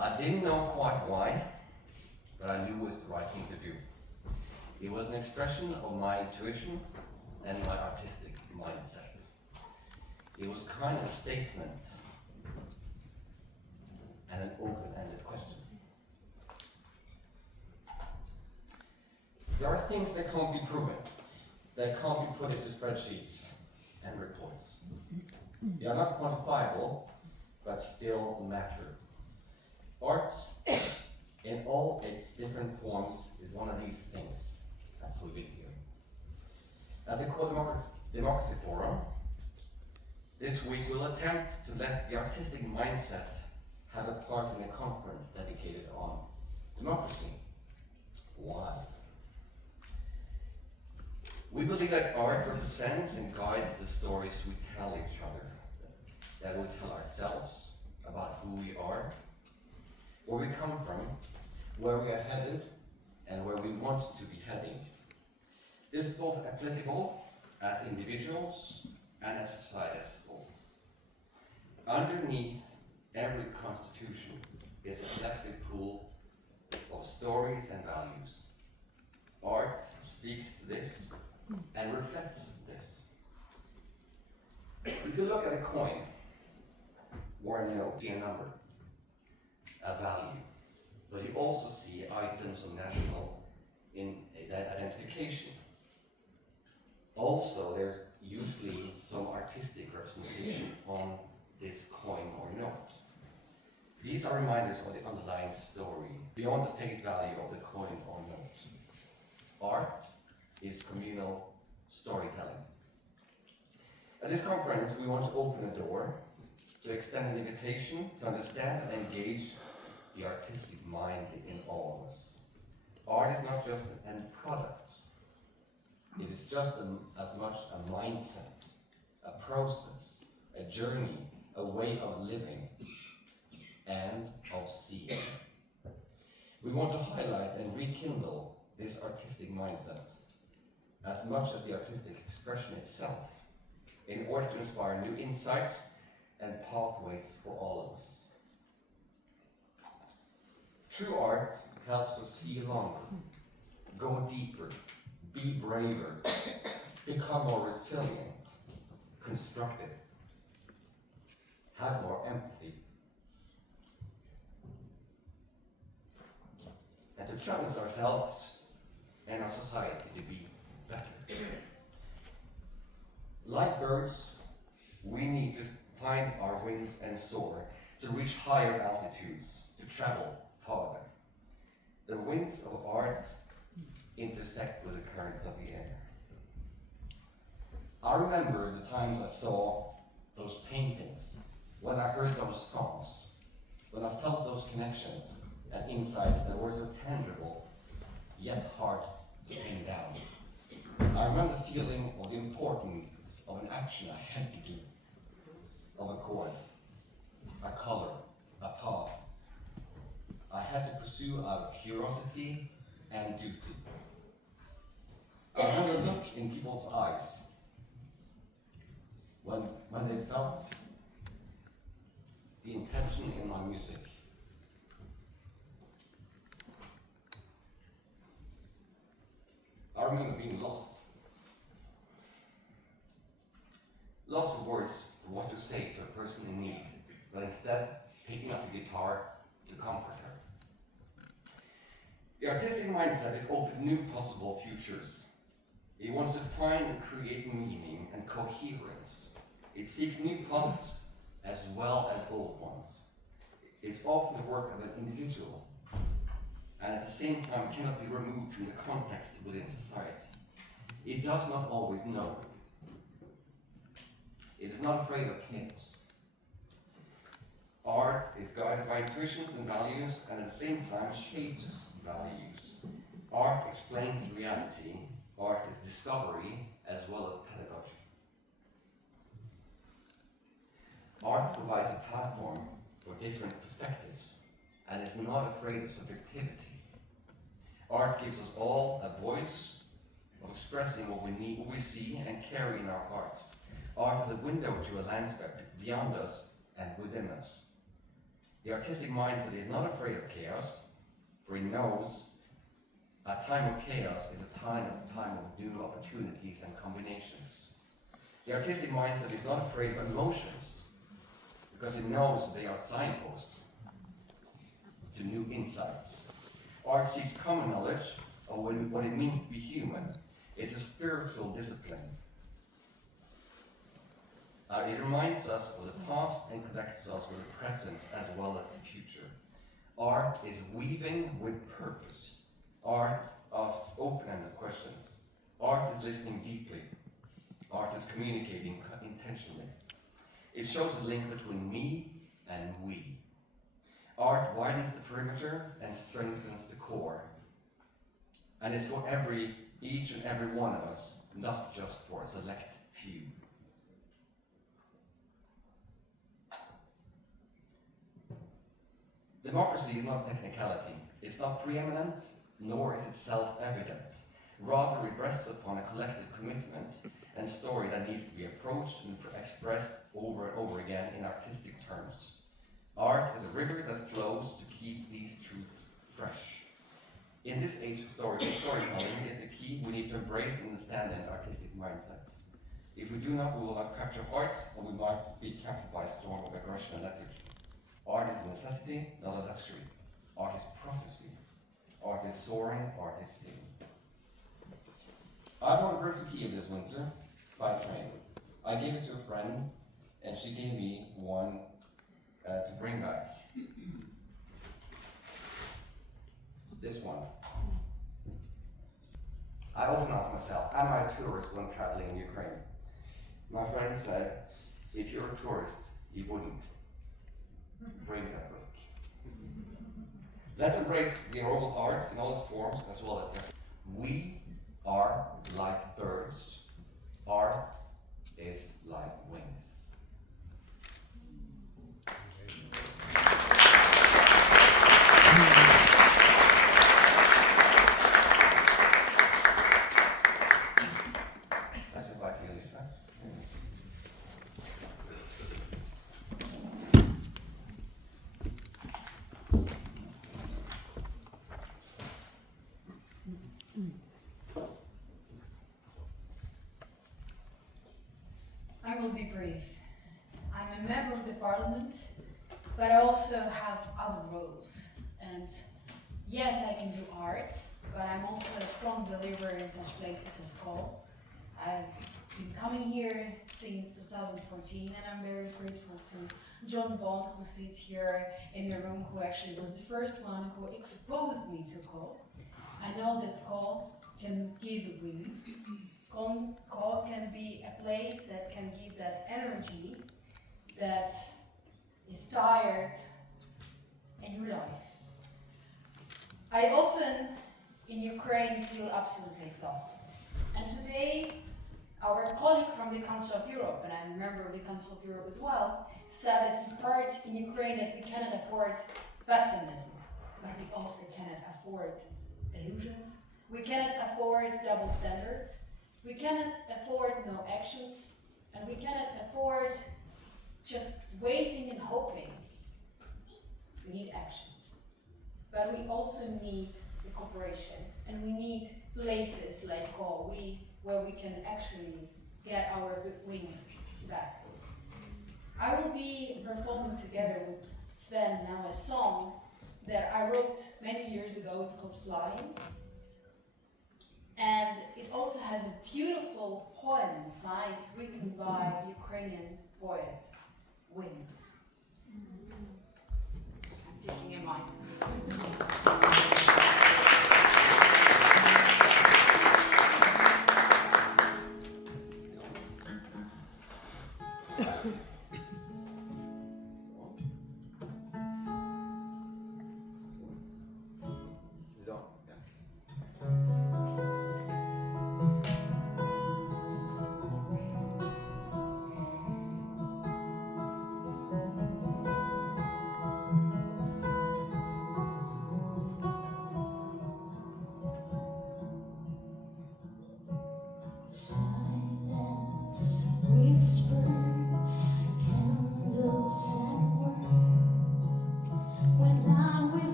I didn't know quite why, but I knew it was the right thing to do. It was an expression of my intuition and my artistic mindset. It was kind of a statement and an open-ended question. There are things that can't be proven, that can't be put into spreadsheets and reports. They are not quantifiable, but still matter. Art, in all its different forms, is one of these things. That's what we did here. At the Democracy Forum, this week we'll attempt to let the artistic mindset have a part in a conference dedicated on democracy. Why? We believe that art represents and guides the stories we tell each other, that we tell ourselves about who we are, where we come from, where we are headed, and where we want to be heading. This is both applicable as individuals and as society as a whole. Underneath every constitution is a collective pool of stories and values. Art speaks to this and reflects this. If you look at a coin or a note, you see a number, a value, but you also see items of national identification. Also, there's usually some artistic representation on this coin or note. These are reminders of the underlying story, beyond the face value of the coin or note. Art is communal storytelling. At this conference, we want to open a door to extend an invitation to understand and engage the artistic mind in all of us. Art is not just an end product. It is just as much a mindset, a process, a journey, a way of living, and of seeing. We want to highlight and rekindle this artistic mindset as much as the artistic expression itself, in order to inspire new insights and pathways for all of us. True art helps us see longer, go deeper, be braver, become more resilient, constructive, have more empathy, and to challenge ourselves and our society to be better. Like birds, we need to find our wings and soar, to reach higher altitudes, to travel farther. The winds of art intersect with the currents of the air. I remember the times I saw those paintings, when I heard those songs, when I felt those connections and insights that were so tangible, yet hard to pin down. I remember the feeling of the importance of an action I had to do, of a chord, a color, a path. I had to pursue out of curiosity and duty. I remember the look in people's eyes when they felt the intention in my music. I remember being lost for words for what to say to a person in need, but instead picking up the guitar to comfort her. The artistic mindset is open to new possible futures. It wants to find and create meaning and coherence. It seeks new paths as well as old ones. It's often the work of an individual, and at the same time cannot be removed from the context within society. It does not always know. It is not afraid of chaos. Art is guided by intuitions and values, and at the same time shapes values. Art explains reality. Art is discovery as well as pedagogy. Art provides a platform for different perspectives and is not afraid of subjectivity. Art gives us all a voice of expressing what we need, what we see and carry in our hearts. Art is a window to a landscape beyond us and within us. The artistic mindset is not afraid of chaos, for it knows a time of chaos is a time of new opportunities and combinations. The artistic mindset is not afraid of emotions, because it knows they are signposts to new insights. Art seeks common knowledge of what it means to be human. It's a spiritual discipline. It reminds us of the past and connects us with the present as well as the future. Art is weaving with purpose. Art asks open-ended questions. Art is listening deeply. Art is communicating intentionally. It shows a link between me and we. Art widens the perimeter and strengthens the core. And it's for each and every one of us, not just for a select few. Democracy is not technicality. It's not preeminent, nor is it self-evident. Rather, it rests upon a collective commitment and story that needs to be approached and expressed over and over again in artistic terms. Art is a river that flows to keep these truths fresh. In this age of storytelling is the key we need to embrace and understand an artistic mindset. If we do not, we will not capture hearts, and we might be captured by a storm of aggression and lethargy. Art is a necessity, not a luxury. Art is prophecy. Art is soaring, art is singing. I bought a Bertha Kiev this winter by train. I gave it to a friend, and she gave me one to bring back. This one. I often ask myself, am I a tourist when traveling in Ukraine? My friend said, if you're a tourist, you wouldn't bring a book. Let's embrace the oral art in all its forms as well as we are like birds. Art is like wings. I will be brief. I'm a member of the parliament, but I also have other roles. And yes, I can do art, but I'm also a strong believer in such places as COL. I've been coming here since 2014, and I'm very grateful to John Bond, who sits here in the room, who actually was the first one who exposed me to COL. I know that COL can give wings. COL can be a place that can give that energy that is tired in your life. I often, in Ukraine, feel absolutely exhausted. And today, our colleague from the Council of Europe, and I'm a member of the Council of Europe as well, said that he heard in Ukraine that we cannot afford pessimism, but we also cannot afford illusions. We cannot afford double standards. We cannot afford no actions, and we cannot afford just waiting and hoping. We need actions. But we also need the cooperation, and we need places like COL, where we can actually get our wings back. I will be performing together with Sven now a song that I wrote many years ago. It's called Flying. And it also has a beautiful poem inside, written by Ukrainian poet Wings. I'm taking a mic.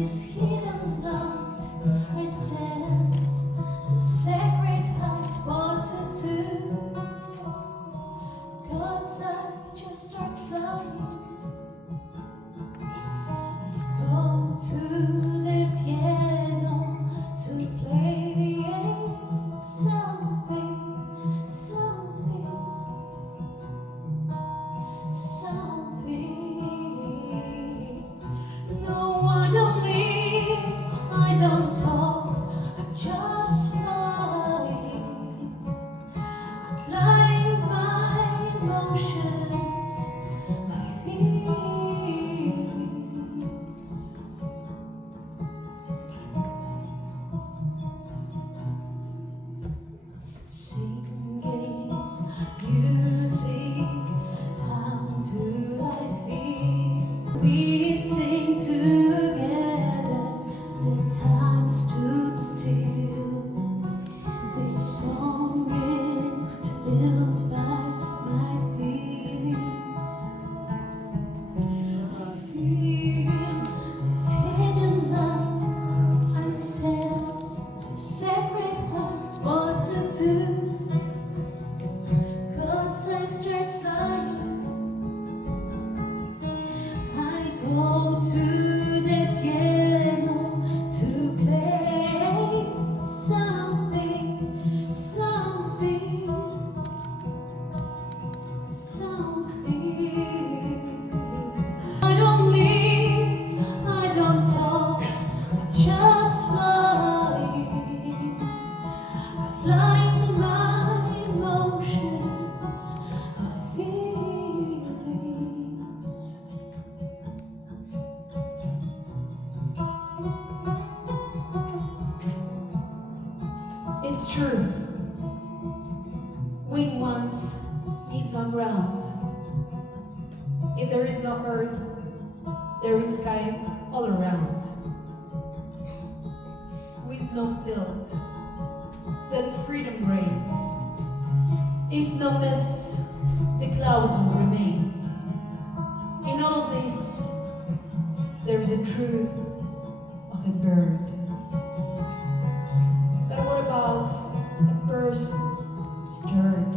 this hidden light, I sense the sacred act wanted to. 'Cause I just start flying. I go to the piano to play something, something, something. No, I don't leave, I don't talk, I'm just flying. I'm flying my emotions, my feelings. Singing music, how do I feel? We sing together, the time stood still. This song is filled by my feelings. I feel this hidden light, I sense the sacred heart what to do. 'Cause I start flying. I go to the piano to play something, something, something. I don't leave, I don't talk, I'm just flying. I'm flying my emotions, my feelings. It's true. Winged ones need no ground. If there is no earth, there is sky all around. With no field, then freedom reigns. If no mists, the clouds will remain. In all of this, there is a truth of a bird. But what about a person stirred?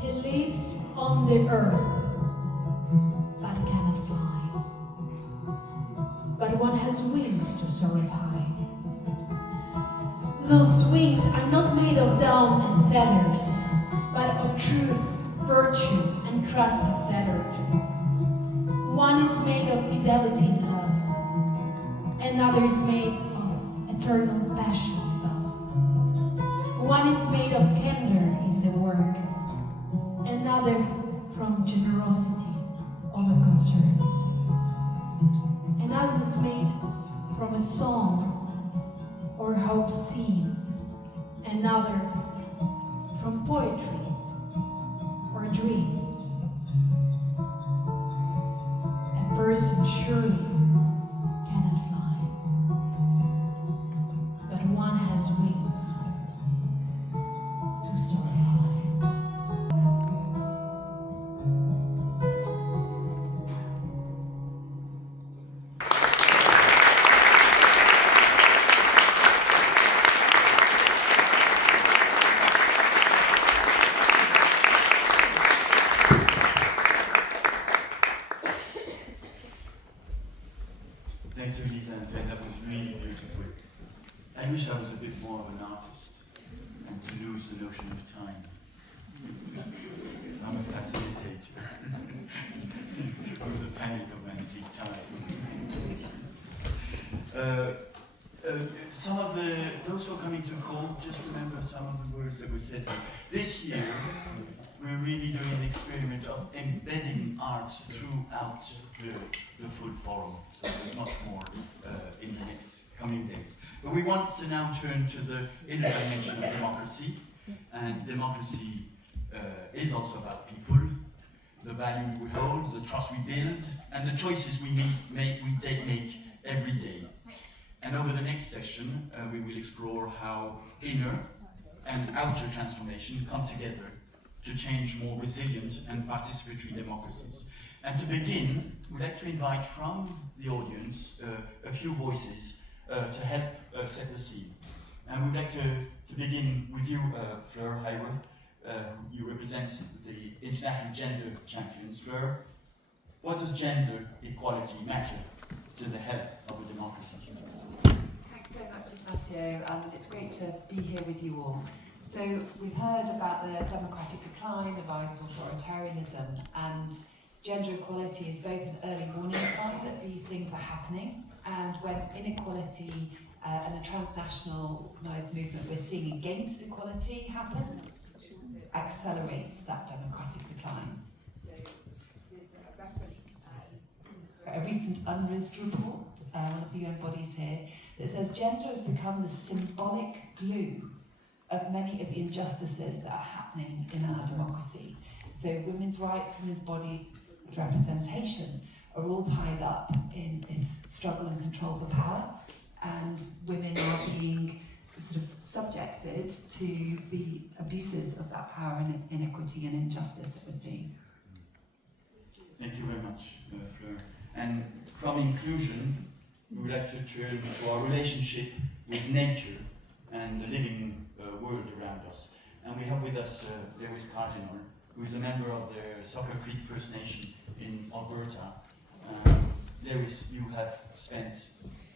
He lives on the earth, but cannot fly. But one has wings to soar up high. Those wings are not made of down and feathers, but of truth, virtue, and trust feathered. One is made of fidelity in love, another is made of eternal passion in love. One is made of candor in the work, another from generosity over concerns. And as is made from a song or hope seen, another from poetry or dream. A person surely cannot fly, but one has wings to soar high. Thank you, Lisa and Sven. That was really beautiful. I wish I was a bit more of an artist and to lose the notion of time. I'm a facilitator with the panic of managing time. Some of those who are coming to call, just remember some of the words that were said. This year, we're really doing an experiment of embedding art throughout the full forum. So there's much more in the next coming days. But we want to now turn to the inner dimension of democracy. And democracy is also about people, the value we hold, the trust we build, and the choices we make every day. And over the next session, we will explore how inner and outer transformation come together to change more resilient and participatory democracies. And to begin, we'd like to invite from the audience a few voices to help set the scene. And we'd like to begin with you, Fleur Highworth. You represent the International Gender Champions. Fleur, what does gender equality matter to the health of a democracy? Thanks so much, Ignacio. It's great to be here with you all. So we've heard about the democratic decline, the rise of authoritarianism, and gender equality is both an early warning sign that these things are happening, and when inequality and the transnational organised movement we're seeing against equality happen, accelerates that democratic decline. So there's a reference, a recent UNRISD report, one of the UN bodies here, that says gender has become the symbolic glue of many of the injustices that are happening in our democracy. So women's rights, women's body representation are all tied up in this struggle and control for power, and women are being sort of subjected to the abuses of that power and inequity and injustice that we're seeing. Thank you very much, Fleur. And from inclusion, we would like to turn to our relationship with nature and the living world around us. And we have with us Lewis Cardinal, who is a member of the Soccer Creek First Nation in Alberta. Lewis, you have spent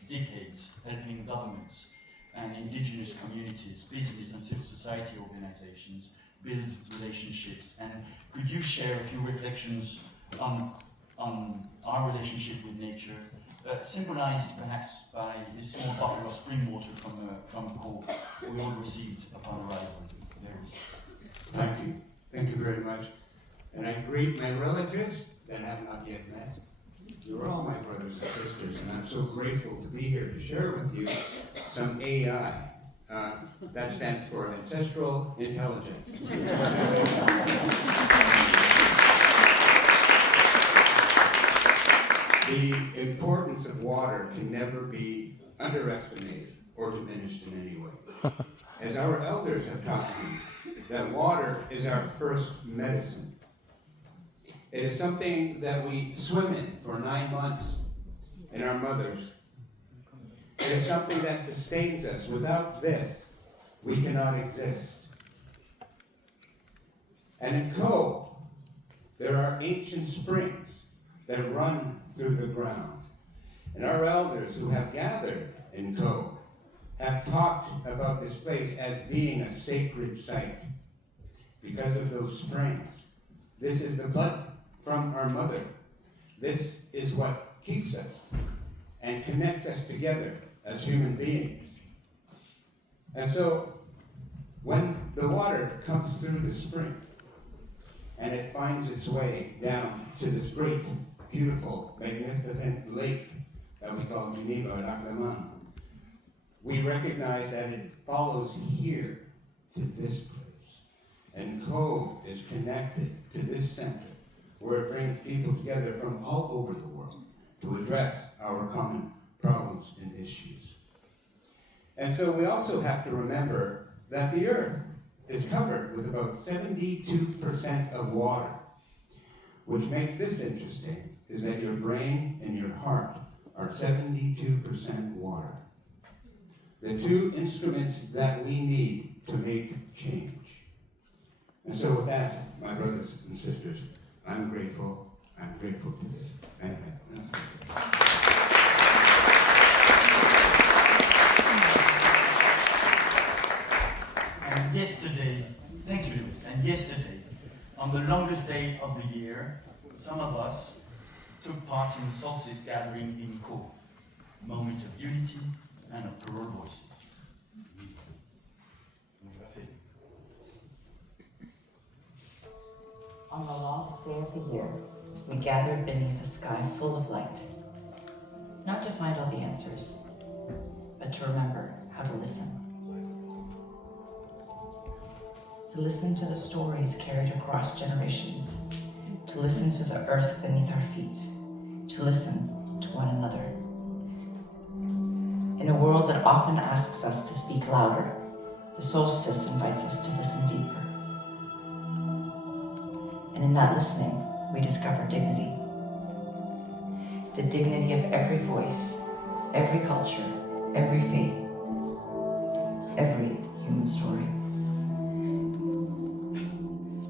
decades helping governments and indigenous communities, business and civil society organizations build relationships. And could you share a few reflections on our relationship with nature, symbolized perhaps by this small bottle of spring water from Cove we all received upon arrival? Lewis. Thank you. Thank you very much. And I greet my relatives that I have not yet met. You're all my brothers and sisters, and I'm so grateful to be here to share with you some AI. That stands for Ancestral Intelligence. The importance of water can never be underestimated or diminished in any way. As our elders have taught me, that water is our first medicine. It is something that we swim in for 9 months in our mothers. It is something that sustains us. Without this, we cannot exist. And in Cove, there are ancient springs that run through the ground. And our elders who have gathered in Cove have talked about this place as being a sacred site because of those springs. This is the blood from our mother. This is what keeps us and connects us together as human beings. And so when the water comes through the spring and it finds its way down to this great, beautiful, magnificent lake that we call Jeniva or Lac-Le-Mans, we recognize that it follows here to this place. And Cove is connected to this center, where it brings people together from all over the world to address our common problems and issues. And so we also have to remember that the earth is covered with about 72% of water. Which makes this interesting, is that your brain and your heart are 72% water. The two instruments that we need to make change. And so with that, my brothers and sisters, I'm grateful to this. And yesterday, thank you, Lewis, and yesterday, on the longest day of the year, some of us took part in the solstice gathering in Cove, a moment of unity and of plural voices. On the longest day of the year, we gathered beneath a sky full of light, not to find all the answers, but to remember how to listen. To listen to the stories carried across generations, to listen to the earth beneath our feet, to listen to one another. In a world that often asks us to speak louder, the solstice invites us to listen deeper. And in that listening, we discover dignity. the dignity of every voice, every culture, every faith, every human story.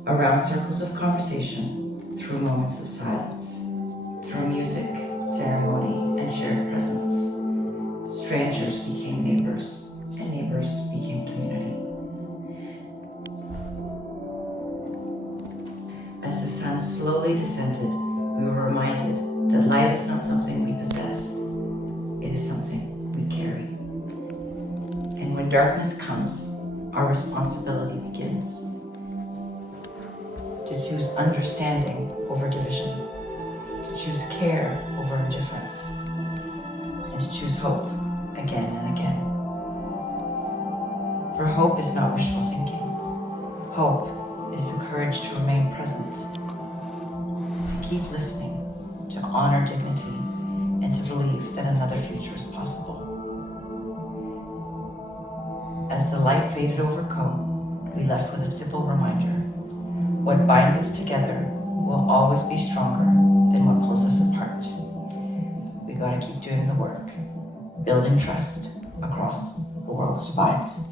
Around circles of conversation, through moments of silence, through music, ceremony, and shared presence, strangers became neighbors, and neighbors became community. As the sun slowly descended, we were reminded that light is not something we possess, it is something we carry. And when darkness comes, our responsibility begins. To choose understanding over division, to choose care over indifference, and to choose hope again and again. For hope is not wishful thinking. Hope is the courage to remain present, to keep listening, to honor dignity, and to believe that another future is possible. As the light faded over Co, we left with a simple reminder. What binds us together will always be stronger than what pulls us apart. We gotta keep doing the work, building trust across the world's divides.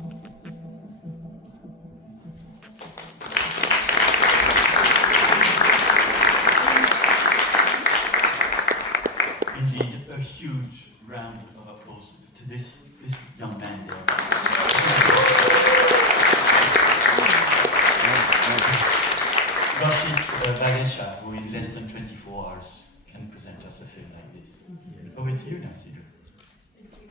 Indeed, a huge round of applause to this young man there. Valesha, who in less than 24 hours can present us a film like this. Over to you now, Sidhu. Thank you.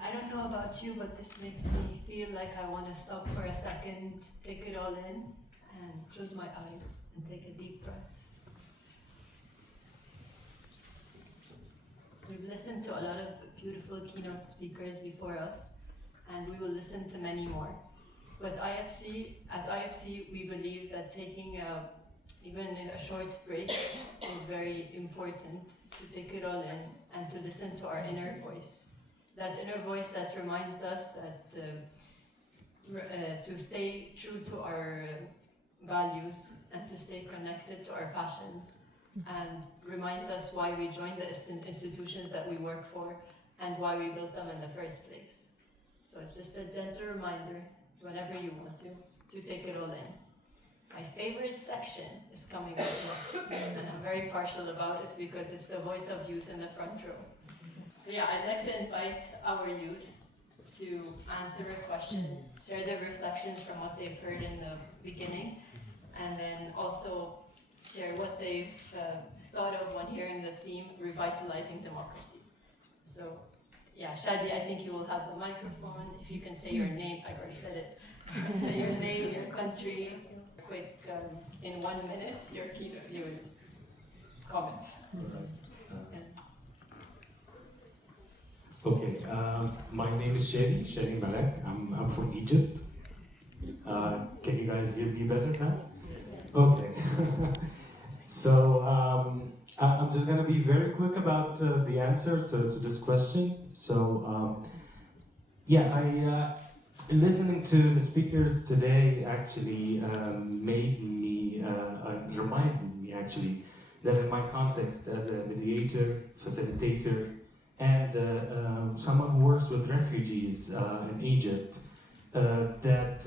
I don't know about you, but this makes me feel like I want to stop for a second, take it all in, and close my eyes and take a deep breath. We've listened to a lot of beautiful keynote speakers before us, and we will listen to many more. But at IFC, we believe that taking even a short break is very important, to take it all in and to listen to our inner voice. That inner voice that reminds us that to stay true to our values and to stay connected to our passions, and reminds us why we joined the institutions that we work for and why we built them in the first place. So it's just a gentle reminder, whenever you want to take it all in. My favorite section is coming up next, and I'm very partial about it because it's the voice of youth in the front row. So yeah, I'd like to invite our youth to answer a question, share their reflections from what they've heard in the beginning, and then also share what they've thought of when hearing the theme, revitalizing democracy. So yeah, Shadi, I think you will have the microphone. If you can say your name, I've already said it. Say your name, your country, quick, in 1 minute, your keynote, your comment. Okay, my name is Shadi Malek. I'm from Egypt. Can you guys hear me better now? Okay. So I'm just gonna be very quick about the answer to this question. So listening to the speakers today actually reminded me actually that in my context as a mediator, facilitator, and someone who works with refugees in Egypt, that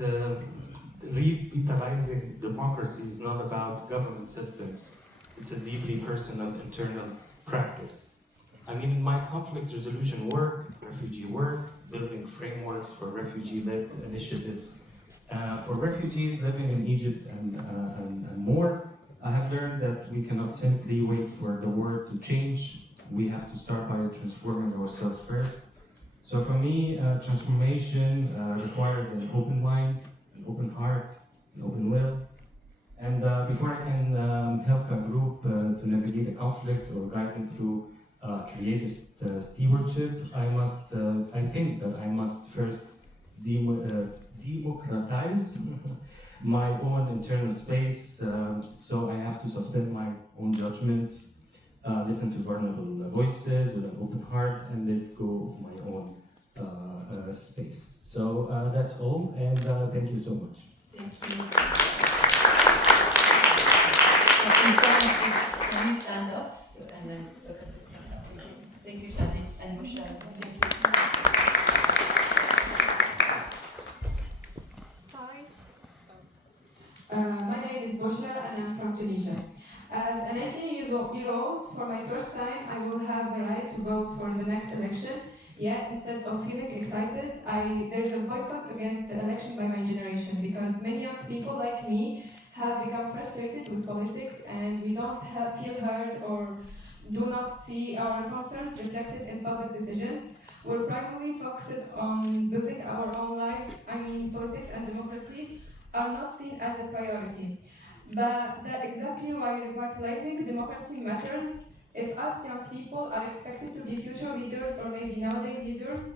revitalizing democracy is not about government systems. It's a deeply personal internal practice. I mean, in my conflict resolution work, refugee work, building frameworks for refugee-led initiatives, for refugees living in Egypt and more, I have learned that we cannot simply wait for the world to change. We have to start by transforming ourselves first. So for me, transformation required an open mind, an open heart, an open will. And before I can help a group to navigate a conflict or guide them through creative stewardship, I think that I must first democratize my own internal space. So I have to suspend my own judgments, listen to vulnerable voices with an open heart, and let go of my own space. So that's all, and thank you so much. Thank you. Can you stand up and then look at the Thank you, Shadi, and Bushra. Thank you. My name is Bushra and I'm from Tunisia. As an 18-year-old, for my first time, I will have the right to vote for the next election. Yet, instead of feeling excited, there's a boycott against the election by my generation because many young people like me have become frustrated with politics and we don't feel heard or do not see our concerns reflected in public decisions. We're primarily focused on building our own lives. Politics and democracy are not seen as a priority. But that's exactly why revitalizing democracy matters. If us young people are expected to be future leaders or maybe nowadays leaders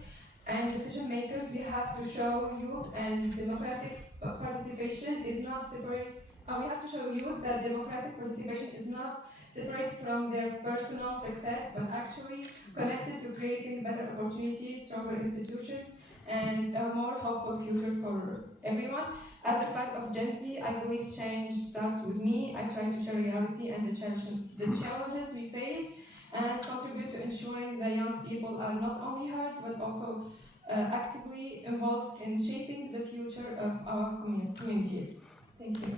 and decision makers, we have to show youth and democratic participation is not separate. We have to show youth that democratic participation is not separate from their personal success, but actually connected to creating better opportunities, stronger institutions, and a more hopeful future for everyone. As a part of Gen Z, I believe change starts with me. I try to share reality and the challenges we face and contribute to ensuring that young people are not only heard but also actively involved in shaping the future of our communities. Thank you.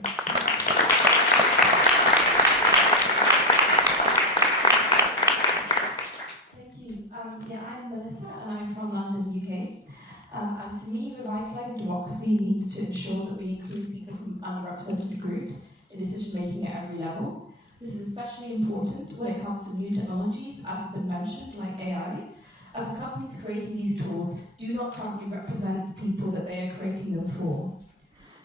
Thank you. I'm Melissa and I'm from London, UK. And to me, revitalising democracy needs to ensure that we include people from underrepresented groups in decision-making at every level. This is especially important when it comes to new technologies, as has been mentioned, like AI, as the companies creating these tools do not currently represent the people that they are creating them for.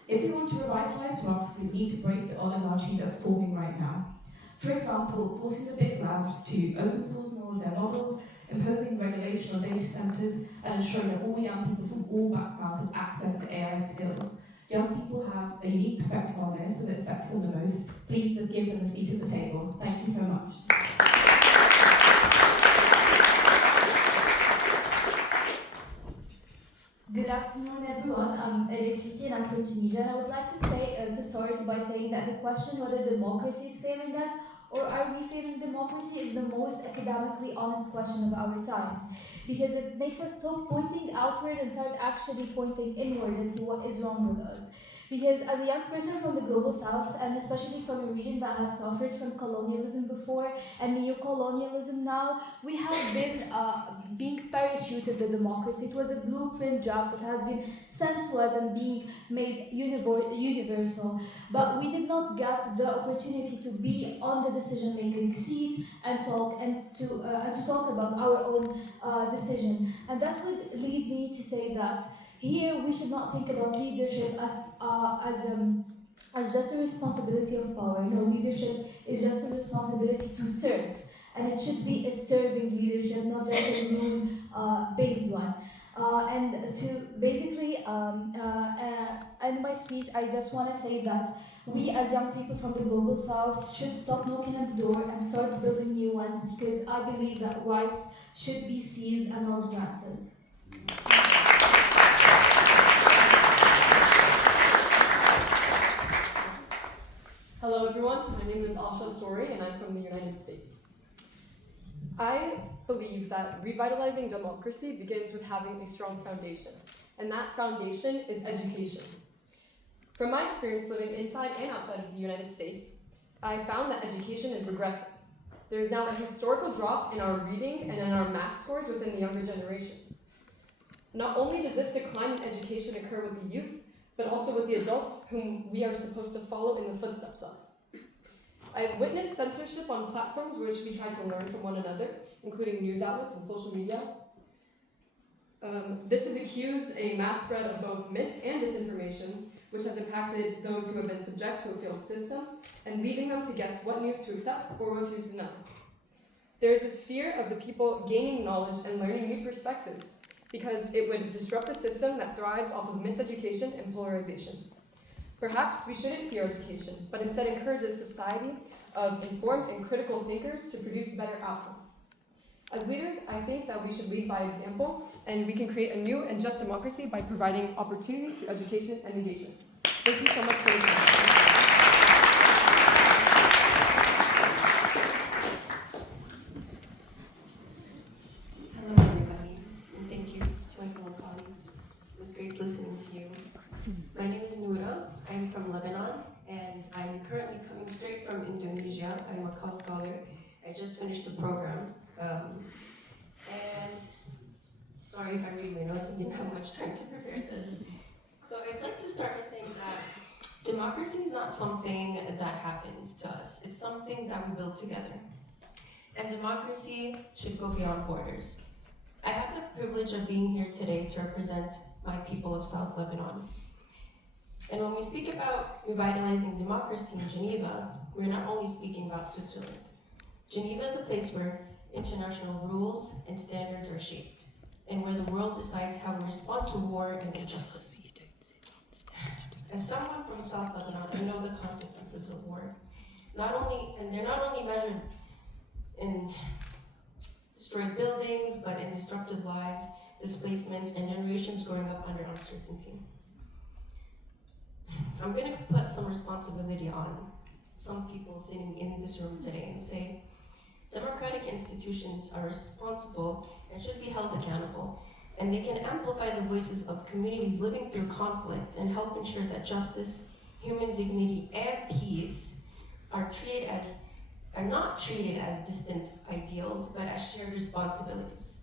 If we want to revitalise democracy, we need to break the oligarchy that's forming right now. For example, forcing the big labs to open source more of their models, imposing regulation on data centres, and ensuring that all young people from all backgrounds have access to AI skills. Young people have a unique perspective on this as it affects them the most. Please give them a seat at the table. Thank you so much. Good afternoon, everyone. I'm Elisiti and I'm from Tunisia. And I would like to start by saying that the question whether democracy is failing us or are we failing democracy is the most academically honest question of our times, because it makes us stop pointing outward and start actually pointing inward and see what is wrong with us. Because as a young person from the global south, and especially from a region that has suffered from colonialism before and neo-colonialism now, we have been being parachuted the democracy. It was a blueprint job that has been sent to us and being made universal. But we did not get the opportunity to be on the decision-making seat and talk to talk about our own decision. And that would lead me to say that here we should not think about leadership as just a responsibility of power. No, leadership is just a responsibility to serve, and it should be a serving leadership, not just a rule-based one. And to basically end my speech, I just want to say that we as young people from the global south should stop knocking at the door and start building new ones, because I believe that rights should be seized and not granted. Hello everyone, my name is Asha Sori and I'm from the United States. I believe that revitalizing democracy begins with having a strong foundation, and that foundation is education. From my experience living inside and outside of the United States, I found that education is regressing. There is now a historical drop in our reading and in our math scores within the younger generations. Not only does this decline in education occur with the youth, but also with the adults whom we are supposed to follow in the footsteps of. I have witnessed censorship on platforms which we try to learn from one another, including news outlets and social media. This has accused a mass spread of both mis- and disinformation, which has impacted those who have been subject to a failed system, and leaving them to guess what news to accept or what to deny. There is this fear of the people gaining knowledge and learning new perspectives, because it would disrupt a system that thrives off of miseducation and polarization. Perhaps we shouldn't fear education, but instead encourage a society of informed and critical thinkers to produce better outcomes. As leaders, I think that we should lead by example, and we can create a new and just democracy by providing opportunities through education and engagement. Thank you so much for listening. I'm a cost scholar. I just finished the program. And sorry if I read my notes, I didn't have much time to prepare this. So I'd like to start by saying that democracy is not something that happens to us. It's something that we build together. And democracy should go beyond borders. I have the privilege of being here today to represent my people of South Lebanon. And when we speak about revitalizing democracy in Geneva, we're not only speaking about Switzerland. Geneva is a place where international rules and standards are shaped, and where the world decides how we respond to war and injustice. As someone from South Lebanon, I know the consequences of war. They're not only measured in destroyed buildings, but in disrupted lives, displacement, and generations growing up under uncertainty. I'm going to put some responsibility on some people sitting in this room today and say, democratic institutions are responsible and should be held accountable, and they can amplify the voices of communities living through conflict and help ensure that justice, human dignity, and peace are not treated as distant ideals, but as shared responsibilities.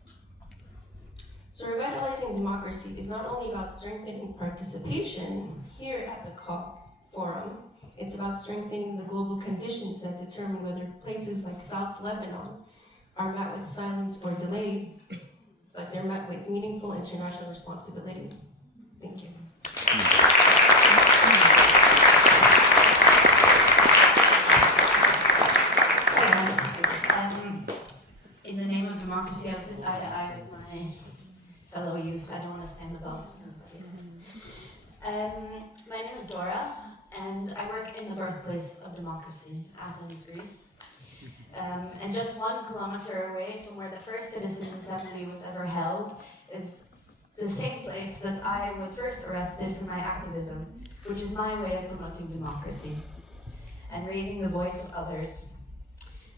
So revitalizing democracy is not only about strengthening participation here at the COP forum, it's about strengthening the global conditions that determine whether places like South Lebanon are met with silence or delay, but they're met with meaningful international responsibility. Thank you. In the name of democracy, I'll sit eye to eye with my fellow youth. I don't want to stand above everybody. My name is Dora, and I work in the birthplace of democracy, Athens, Greece. And just 1 kilometer away from where the first Citizens' Assembly was ever held is the same place that I was first arrested for my activism, which is my way of promoting democracy and raising the voice of others.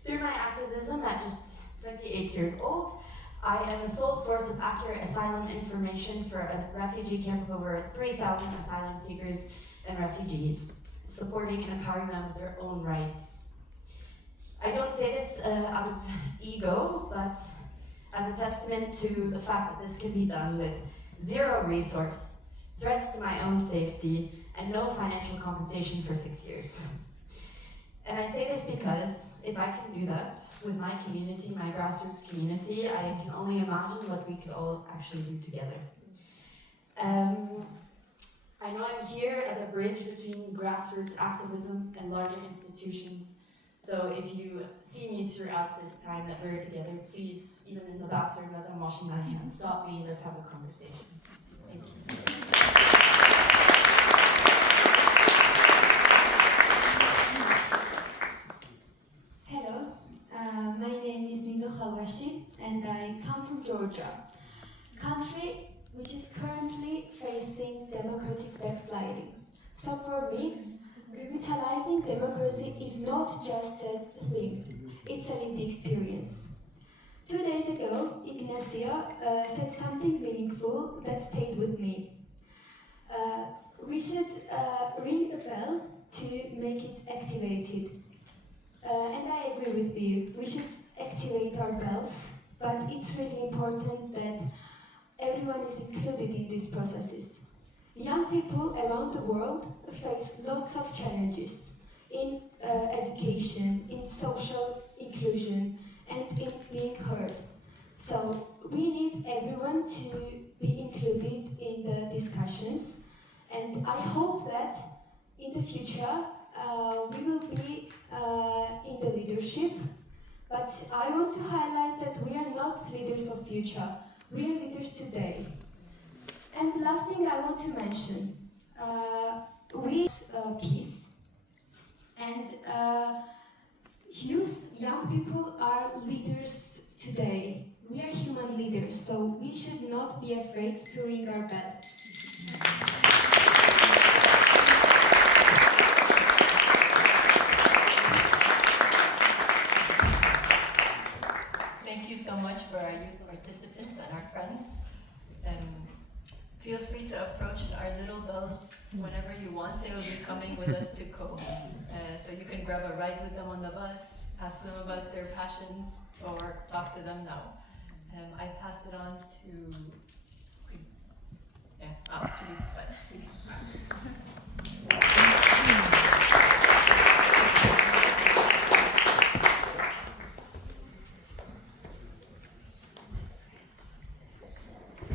Through my activism at just 28 years old, I am a sole source of accurate asylum information for a refugee camp of over 3,000 asylum seekers and refugees, supporting and empowering them with their own rights. I don't say this out of ego, but as a testament to the fact that this can be done with zero resource, threats to my own safety, and no financial compensation for 6 years. And I say this because if I can do that with my community, my grassroots community, I can only imagine what we could all actually do together. I know I'm here as a bridge between grassroots activism and larger institutions. So if you see me throughout this time that we're together, please, even in the bathroom as I'm washing my hands, stop me, let's have a conversation. Thank you. Hello, my name is Nino Khalwashi and I come from Georgia, country which is currently facing democratic backsliding. So for me, revitalizing democracy is not just a theme, it's a lived experience. 2 days ago, Ignacio said something meaningful that stayed with me. We should ring the bell to make it activated. And I agree with you, we should activate our bells, but it's really important that everyone is included in these processes. Young people around the world face lots of challenges in education, in social inclusion, and in being heard. So we need everyone to be included in the discussions, and I hope that in the future we will be in the leadership, but I want to highlight that we are not leaders of future, we are leaders today. And last thing I want to mention, we peace, and young people are leaders today. We are human leaders, so we should not be afraid to ring our bell. Thank you so much for our youth participants and our friends. feel free to approach our little bells whenever you want. They will be coming with us to Co. So you can grab a ride with them on the bus, ask them about their passions, or talk to them now. I pass it on to